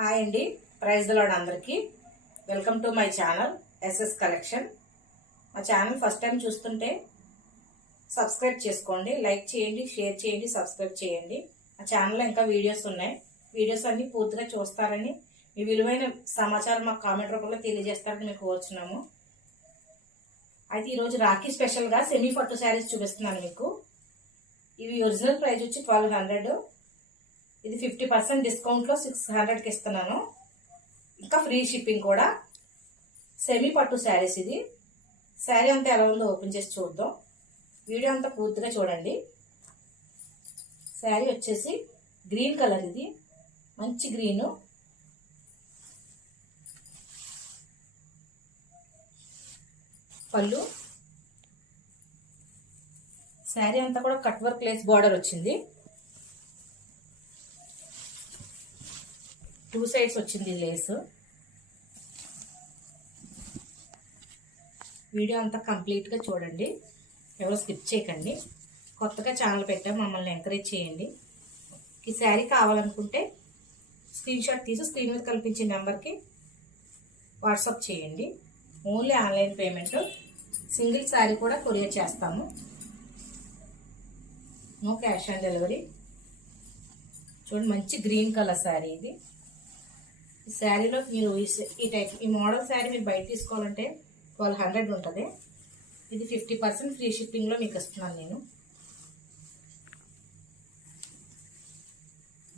Hi అండి, praise the Lord అందరికీ. Welcome to my channel SS collection. మా channel first time చూస్తుంటే subscribe చేసుకోండి, లైక్ చేయండి, షేర్ చేయండి, సబ్స్క్రైబ్ చేయండి. మా ఛానల్లో ఇంకా వీడియోస్ ఉన్నాయి. వీడియోస్ అన్ని పూర్తిగా చూస్తారని, మీ విలువైన సమాచారం మాకు కామెంట్ రూపంలో తెలియజేస్తారని మీకు కోరుచున్నాము. అయితే ఈరోజు రాఖీ స్పెషల్గా సెమీ పట్టు శారీస్ చూపిస్తున్నాను మీకు. ఇవి ఒరిజినల్ ప్రైస్ వచ్చి 1200. ఇది 50% డిస్కౌంట్లో 600కి ఇస్తున్నాను. ఇంకా ఫ్రీ షిప్పింగ్ కూడా. సెమీ పట్టు శారీస్. ఇది శారీ అంతా ఎలా ఉందో ఓపెన్ చేసి చూద్దాం. వీడియో అంతా పూర్తిగా చూడండి. శారీ వచ్చేసి గ్రీన్ కలర్. ఇది మంచి గ్రీను. పళ్ళు. శారీ అంతా కూడా కట్ వర్క్ లేస్ బార్డర్ వచ్చింది. 2 సైడ్స్ వచ్చింది లేస్. వీడియో అంతా కంప్లీట్గా చూడండి, ఎవరు స్కిప్ చేయకండి. కొత్తగా ఛానల్ పెట్టా, మమ్మల్ని ఎంకరేజ్ చేయండి. ఈ శారీ కావాలనుకుంటే స్క్రీన్ షాట్ తీసి స్క్రీన్ మీద కల్పించే నెంబర్కి వాట్సాప్ చేయండి. Only online payment. Single sari కూడా కొరియర్ చేస్తాము. No cash on delivery. చూడండి, మంచి గ్రీన్ కలర్ శారీ. ఇది ఈ శారీలో మీరు ఈ మోడల్ శారీ మీరు బయట తీసుకోవాలంటే 1200 ఉంటుంది. ఇది 50% ఫ్రీ షిప్పింగ్లో మీకు ఇస్తున్నాను నేను.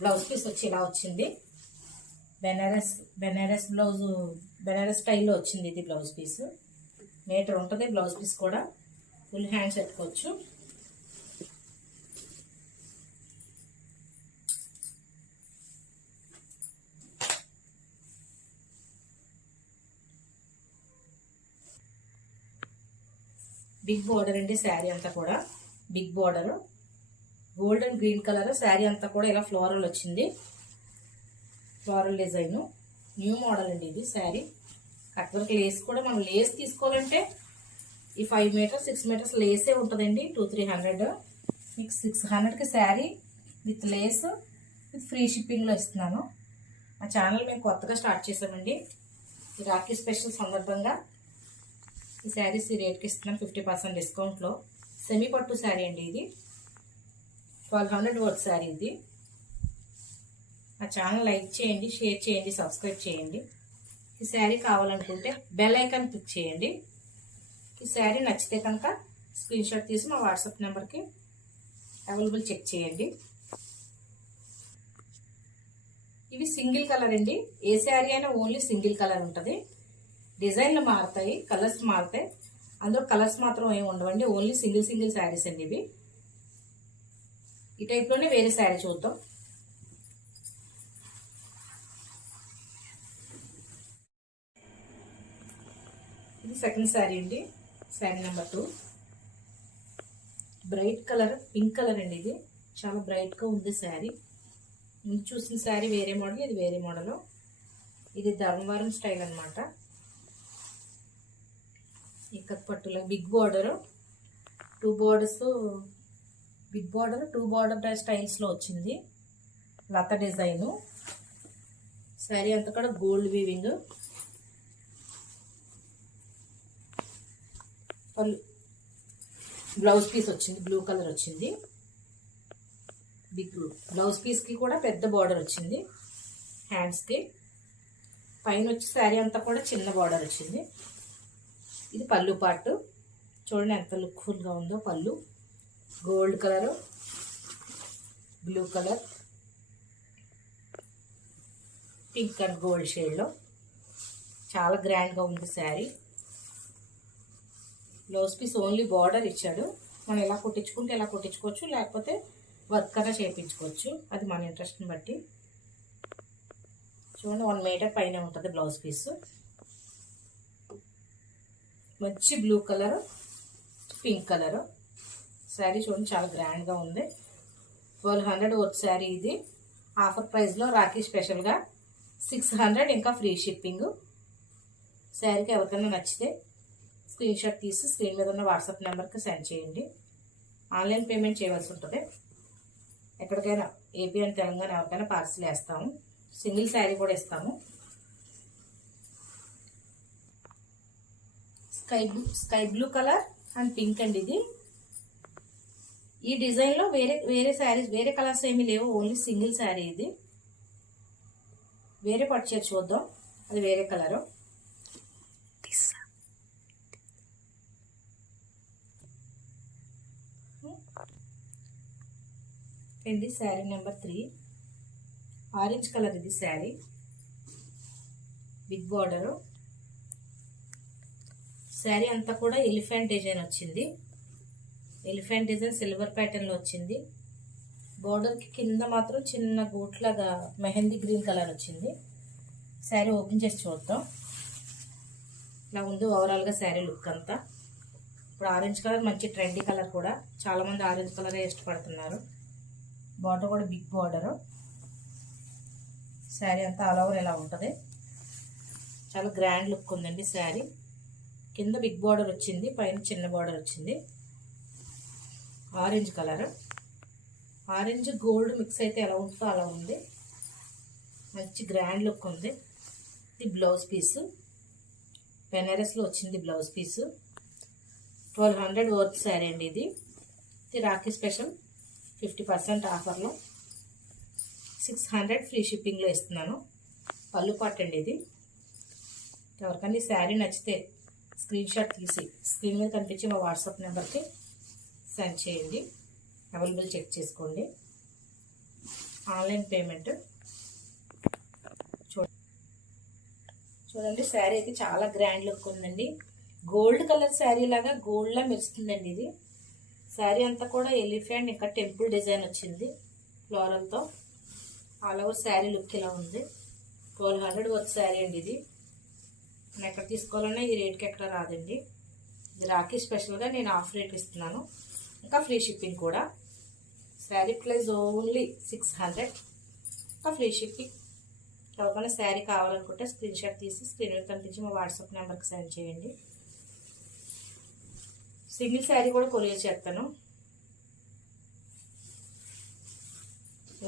బ్లౌజ్ పీస్ వచ్చి ఇలా వచ్చింది. బెనారస్ బ్లౌజ్, బెనారస్ స్టైల్లో వచ్చింది. ఇది బ్లౌజ్ పీస్ మీటర్ ఉంటుంది. బ్లౌజ్ పీస్ కూడా ఫుల్ హ్యాండ్స్ పెట్టుకోవచ్చు. బిగ్ బార్డర్ అండి శారీ అంతా కూడా. Big border, gold and green colour. Sari అంతా కూడా ఇలా ఫ్లోరల్ వచ్చింది. Floral design. న్యూ మోడల్ అండి ఇది శారీ. కట్ వర్క్ లేస్ కూడా మనం లేస్ తీసుకోవాలంటే ఈ 5 మీటర్స్ 6 మీటర్స్ లేసే ఉంటుందండి. 200-300. మీకు 600కి sari with lace with free షిప్పింగ్లో ఇస్తున్నాను. మా ఛానల్ మేము కొత్తగా స్టార్ట్ చేసామండి. ఈ రాఖీ స్పెషల్ సందర్భంగా ఈ శారీస్ ఈ రేట్కి ఇస్తున్నాను 50% డిస్కౌంట్లో. సెమీ పట్టు శారీ అండి ఇది. 1200 వర్త్ శారీ ఇది. మా ఛానల్ లైక్ చేయండి, షేర్ చేయండి, సబ్స్క్రైబ్ చేయండి. ఈ శారీ కావాలనుకుంటే బెల్ ఐకాన్ క్లిక్ చేయండి. ఈ శారీ నచ్చితే కనుక స్క్రీన్ షాట్ తీసి మా వాట్సాప్ నెంబర్కి అవైలబుల్ చెక్ చేయండి. ఇవి సింగిల్ కలర్ అండి. ఏ శారీ అయినా ఓన్లీ సింగిల్ కలర్ ఉంటుంది. డిజైన్లు మారుతాయి, కలర్స్ మారుతాయి. అందులో కలర్స్ మాత్రం ఏమి ఉండవండి. ఓన్లీ సింగిల్ శారీస్ అండి ఇవి. ఈ టైప్లోనే వేరే శారీ చూద్దాం. ఇది సెకండ్ శారీ అండి. Sari number 2. Bright colour, pink colour అండి. ఇది చాలా బ్రైట్గా ఉంది శారీ. ముందు చూసిన శారీ వేరే మోడల్, ఇది వేరే మోడల్. ఇది ధర్మవరం స్టైల్ అనమాట. ఇక్కత్ పట్టులో big border, 2 borders, big border 2 border స్టైల్స్లో వచ్చింది. లత డిజైను. శారీ అంతా కూడా గోల్డ్ వీవింగ్. బ్లౌజ్ పీస్ వచ్చింది, బ్లూ కలర్ వచ్చింది. బిగ్ బ్లౌజ్ పీస్కి కూడా పెద్ద బార్డర్ వచ్చింది. హ్యాండ్స్కి పైన వచ్చి శారీ అంతా కూడా చిన్న బార్డర్ వచ్చింది. ఇది పళ్ళు పార్ట్. చూడండి ఎంత లుక్ఫుల్గా ఉందో పళ్ళు. Gold colour, blue colour, pink and gold షేడ్లో చాలా గ్రాండ్గా ఉంది sari. Blouse piece only border ఇచ్చాడు. మనం ఎలా కుట్టించుకుంటే ఎలా కుట్టించుకోవచ్చు, లేకపోతే వర్క్ అలా చేయించుకోవచ్చు. అది మన ఇంట్రెస్ట్ని బట్టి. చూడండి 1 మీటర్ పైన ఉంటుంది బ్లౌజ్ పీస్. మంచి blue colour, pink colour sari. చూడండి చాలా గ్రాండ్గా ఉంది. 1200 వర్త్ శారీ ఇది. ఆఫర్ ప్రైస్లో రాఖీ స్పెషల్గా 600, ఇంకా ఫ్రీ షిప్పింగ్. శారీకి ఎవరికైనా నచ్చితే స్క్రీన్ షాట్ తీసి స్క్రీన్ మీద ఉన్న వాట్సాప్ నెంబర్కి సెండ్ చేయండి. ఆన్లైన్ పేమెంట్ చేయవలసి ఉంటుంది. ఎక్కడికైనా ఏపీ అండ్ తెలంగాణ ఎవరికైనా పార్సిల్ వేస్తాము. సింగిల్ శారీ కూడా ఇస్తాము. Sky blue colour and pink అండి ఇది. ఈ డిజైన్లో వేరే శారీస్ వేరే కలర్స్ ఏమీ లేవు, ఓన్లీ సింగిల్ శారీ ఇది. వేరే పట్టు చీర చూద్దాం, అది వేరే కలరు. ఇది శారీ నెంబర్ 3, ఆరెంజ్ కలర్ ఇది శారీ. Big border. శారీ అంతా కూడా ఎలిఫెంట్ డిజైన్ వచ్చింది. ఎలిఫెంట్ డిజైన్ సిల్వర్ ప్యాటర్న్లో వచ్చింది. బోర్డర్కి కింద మాత్రం చిన్న గోట్లాగా మెహందీ గ్రీన్ కలర్ వచ్చింది. శారీ ఓపెన్ చేసి చూద్దాం. ఇలా ఉంది ఓవరాల్గా శారీ లుక్ అంతా. ఇప్పుడు ఆరెంజ్ కలర్ మంచి ట్రెండీ కలర్ కూడా, చాలామంది ఆరెంజ్ కలరే ఇష్టపడుతున్నారు. బార్డర్ కూడా బిగ్ బార్డరు. శారీ అంతా ఆల్ ఓవర్ ఇలా ఉంటుంది. చాలా గ్రాండ్ లుక్ ఉందండి శారీ. కింద బిగ్ బార్డర్ వచ్చింది, పైన చిన్న బార్డర్ వచ్చింది. Orange colour, orange gold mix అయితే ఎలా ఉంటుందో అలా ఉంది. మంచి గ్రాండ్ లుక్ ఉంది. ఇది బ్లౌజ్ పీసు, బెనారస్లో వచ్చింది బ్లౌజ్ పీసు. 1200 వర్త్ శారీ అండి ఇది. ఇది రాఖీ స్పెషల్ 50% ఆఫర్లో 600 ఫ్రీ షిప్పింగ్లో ఇస్తున్నాను. పళ్ళు పాటు అండి ఇది. ఎవరికైనా ఈ శారీ నచ్చితే స్క్రీన్ షాట్ తీసి స్క్రీన్ మీద కనిపించే మా వాట్సాప్ నెంబర్కి సెండ్ చేయండి. అవైలబుల్ చెక్ చేసుకోండి. Online payment. చూడండి శారీ అయితే చాలా గ్రాండ్ లుక్ ఉందండి. గోల్డ్ కలర్ శారీ లాగా గోల్డ్లా మెరుస్తుందండి ఇది. శారీ అంతా కూడా ఎలిఫెంట్ ఇంకా టెంపుల్ డిజైన్ వచ్చింది ఫ్లోరల్తో. ఆల్ ఓవర్ శారీ లుక్ ఇలా ఉంది. 1200 వర్త్ శారీ అండి ఇది. మనం ఎక్కడ తీసుకోవాలన్నా ఈ రేట్కి ఎక్కడ రాదండి. ఇది రాఖీ స్పెషల్గా నేను ఆఫ్ రేట్ ఇస్తున్నాను, ఇంకా ఫ్రీ షిప్పింగ్ కూడా. శారీ ప్రైస్ ఓన్లీ 600, ఇంకా ఫ్రీ షిప్పింగ్. ఎవరికైనా శారీ కావాలనుకుంటే స్క్రీన్ షాట్ తీసి స్క్రీన్ మీద కనిపించి మా వాట్సాప్ నెంబర్కి సెండ్ చేయండి. సింగిల్ శారీ కూడా కొరియర్ చేస్తాను.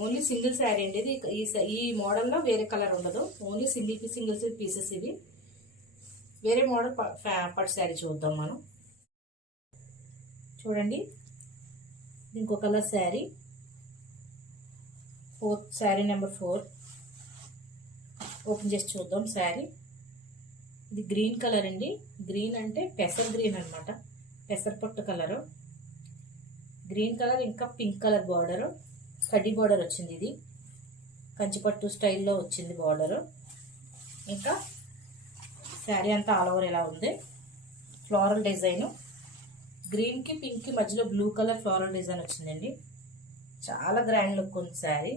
ఓన్లీ సింగిల్ శారీ అండి ఇది. ఈ మోడల్లో వేరే కలర్ ఉండదు, ఓన్లీ సింగిల్ పీసెస్ ఇవి. వేరే మోడల్ పట్టు శారీ చూద్దాం మనం. చూడండి, ఇంకో colour sari, sari number 4 open చేసి చూద్దాం. శారీ ఇది గ్రీన్ కలర్ అండి. గ్రీన్ అంటే పెసర్ గ్రీన్ అనమాట, పెసరపట్టు కలరు. గ్రీన్ కలర్ ఇంకా పింక్ కలర్ బార్డరు, కడ్డీ బార్డర్ వచ్చింది. ఇది కంచిపట్టు స్టైల్లో వచ్చింది బార్డరు. ఇంకా శారీ అంతా ఆల్ ఓవర్ ఎలా ఉంది. ఫ్లోరల్ డిజైను, గ్రీన్కి పింక్కి మధ్యలో బ్లూ కలర్ ఫ్లోరల్ డిజైన్ వచ్చిందండి. చాలా గ్రాండ్ లుక్ ఉంది శారీ.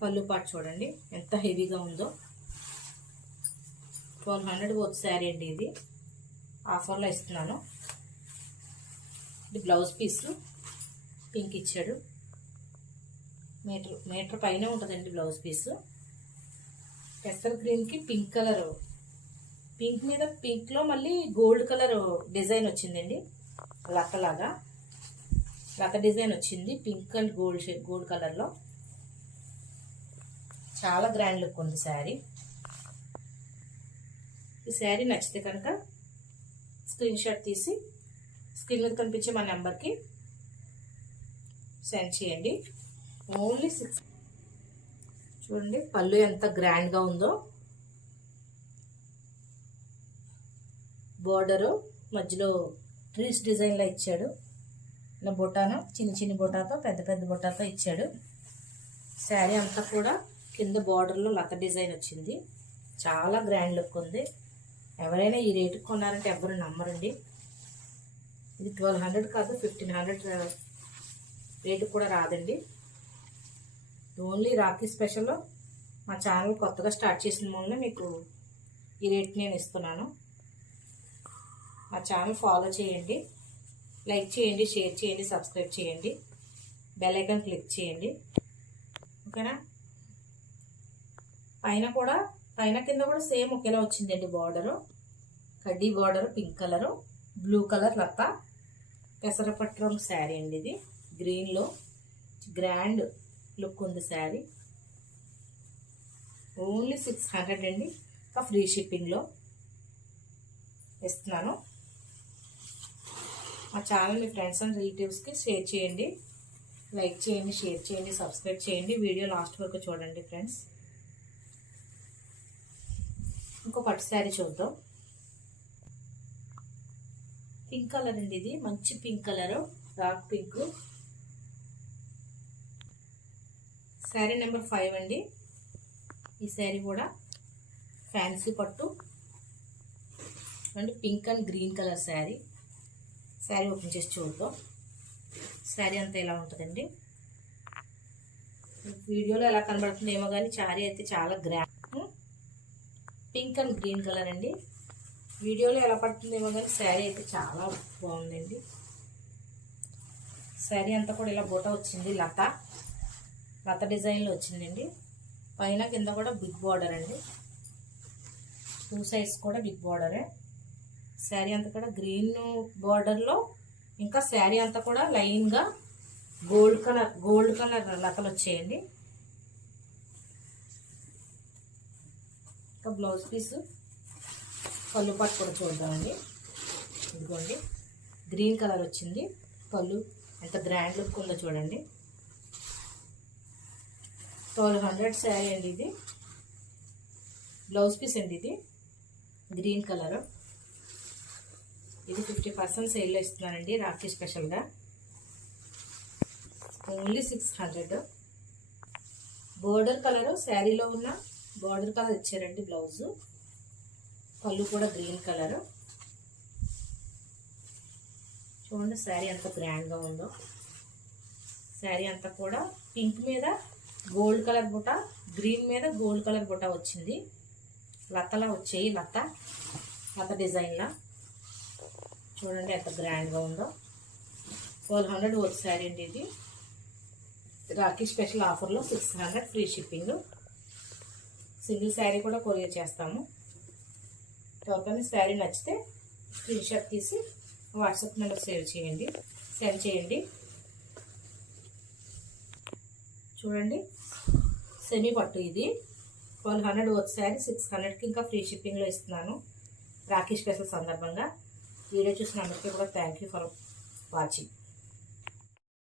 పళ్ళు పాటు చూడండి ఎంత హెవీగా ఉందో. 1200 వర్త్ శారీ అండి ఇది. ఆఫర్లో ఇస్తున్నాను. ఇది బ్లౌజ్ పీసు పింక్ ఇచ్చాడు. మీటర్ పైన ఉంటుందండి బ్లౌజ్ పీసు. పెసర్ గ్రీన్కి పింక్ కలరు, పింక్ మీద పింక్లో మళ్ళీ గోల్డ్ కలర్ డిజైన్ వచ్చిందండి. లతలాగా లత డిజైన్ వచ్చింది పింక్ అండ్ గోల్డ్ కలర్లో. చాలా గ్రాండ్ లుక్ ఉంది శారీ. ఈ శారీ నచ్చితే కనుక స్క్రీన్ షాట్ తీసి స్క్రీన్ మీద కనిపించే మా నెంబర్కి సెండ్ చేయండి. ఓన్లీ 6. చూడండి పళ్ళు ఎంత గ్రాండ్గా ఉందో. బోర్డరు మధ్యలో ట్రీస్ డిజైన్లో ఇచ్చాడు. ఇలా బొటాను చిన్న బొటాతో పెద్ద బొటాతో ఇచ్చాడు. శారీ అంతా కూడా కింద బార్డర్లో లత డిజైన్ వచ్చింది. చాలా గ్రాండ్ లుక్ ఉంది. ఎవరైనా ఈ రేటుకి కొన్నారంటే ఎవరు నమ్మరండి. ఇది 1200 కాదు, 1500 రేటు కూడా రాదండి. ఓన్లీ రాఖీ స్పెషల్లో మా ఛానల్ కొత్తగా స్టార్ట్ చేసిన వల్ల మీకు ఈ రేట్ నేను ఇస్తున్నాను. మా ఛానల్ ఫాలో చేయండి, లైక్ చేయండి, షేర్ చేయండి, సబ్స్క్రైబ్ చేయండి, బెల్ ఐకాన్ క్లిక్ చేయండి. ఓకేనా. పైన కింద కూడా సేమ్ ఒకేలా వచ్చిందండి బార్డరు. కడ్డీ border pink colour, blue colour లత, పెసరపట్టు రంగు శారీ అండి ఇది. గ్రీన్లో గ్రాండ్ లుక్ ఉంది శారీ. ఓన్లీ 600 అండి. ఇంకా ఫ్రీ షిప్పింగ్లో ఇస్తున్నాను. మా ఛానల్ మీ ఫ్రెండ్స్ అండ్ రిలేటివ్స్కి షేర్ చేయండి, లైక్ చేయండి, షేర్ చేయండి, సబ్స్క్రైబ్ చేయండి. వీడియో లాస్ట్ వరకు చూడండి ఫ్రెండ్స్. ఇంకో పట్టు శారీ చూద్దాం. పింక్ కలర్ అండి, ఇది మంచి pink colour, dark pink. Sari number 5 అండి. ఈ శారీ కూడా ఫ్యాన్సీ పట్టు and pink and green colour sari. Sari open చేసి చూద్దాం. శారీ అంతా ఎలా ఉంటుందండి. వీడియోలో ఎలా కనబడుతుంది ఏమో కానీ శారీ అయితే చాలా grand. Pink and green colour అండి. వీడియోలో ఎలా పడుతుందేమో కానీ శారీ అయితే చాలా బాగుందండి. శారీ అంతా కూడా ఇలా బూట వచ్చింది, లత డిజైన్లో వచ్చిందండి. పైన కింద కూడా బిగ్ బార్డర్ అండి, 2 సైడ్స్ కూడా బిగ్ బార్డరే. శారీ అంతా కూడా గ్రీన్ బార్డర్లో, ఇంకా శారీ అంతా కూడా లైన్గా గోల్డ్ కలర్ లతలు వచ్చేయండి. ఇంకా బ్లౌజ్ పీస్ పళ్ళు పట్టు కూడా చూద్దామండి. ఇదిగోండి, గ్రీన్ కలర్ వచ్చింది. పళ్ళు ఎంత గ్రాండ్ లుక్ ఉందో చూడండి. 1200 శారీ అండి ఇది. బ్లౌజ్ పీస్ అండి ఇది గ్రీన్ కలర్. ఇది 50% సేల్లో ఇస్తున్నానండి రాఖీ స్పెషల్గా. ఓన్లీ 600. బోర్డర్ కలర్, శారీలో ఉన్న బోర్డర్ కలర్ ఇచ్చారండి బ్లౌజు. పళ్ళు కూడా గ్రీన్ కలర్. చూడండి శారీ ఎంత గ్రాండ్గా ఉందో. శారీ అంతా కూడా పింక్ మీద గోల్డ్ కలర్ బుట్ట, గ్రీన్ మీద గోల్డ్ కలర్ బుట్ట వచ్చింది. లతలా వచ్చాయి, లత డిజైన్లా. చూడండి ఎంత గ్రాండ్గా ఉందో. 1200 వర్త్ శారీ అండి ఇది. రాఖీ స్పెషల్ ఆఫర్లో 600 ఫ్రీ షిప్పింగ్. సింగిల్ శారీ కూడా కొరియర్ చేస్తాము. ఎవరికైనా శారీ నచ్చితే స్క్రీన్ షాట్ తీసి వాట్సాప్ నెంబర్ సెండ్ చేయండి. చూడండి సెమీ పట్టు ఇది. 1200 వర్త్ శారీ 600కి ఇంకా ఫ్రీ షిప్పింగ్లో ఇస్తున్నాను రాఖీ స్పెషల్ సందర్భంగా. వీడియో చూసిన అందరికీ కూడా థ్యాంక్ యూ ఫర్ వాచింగ్.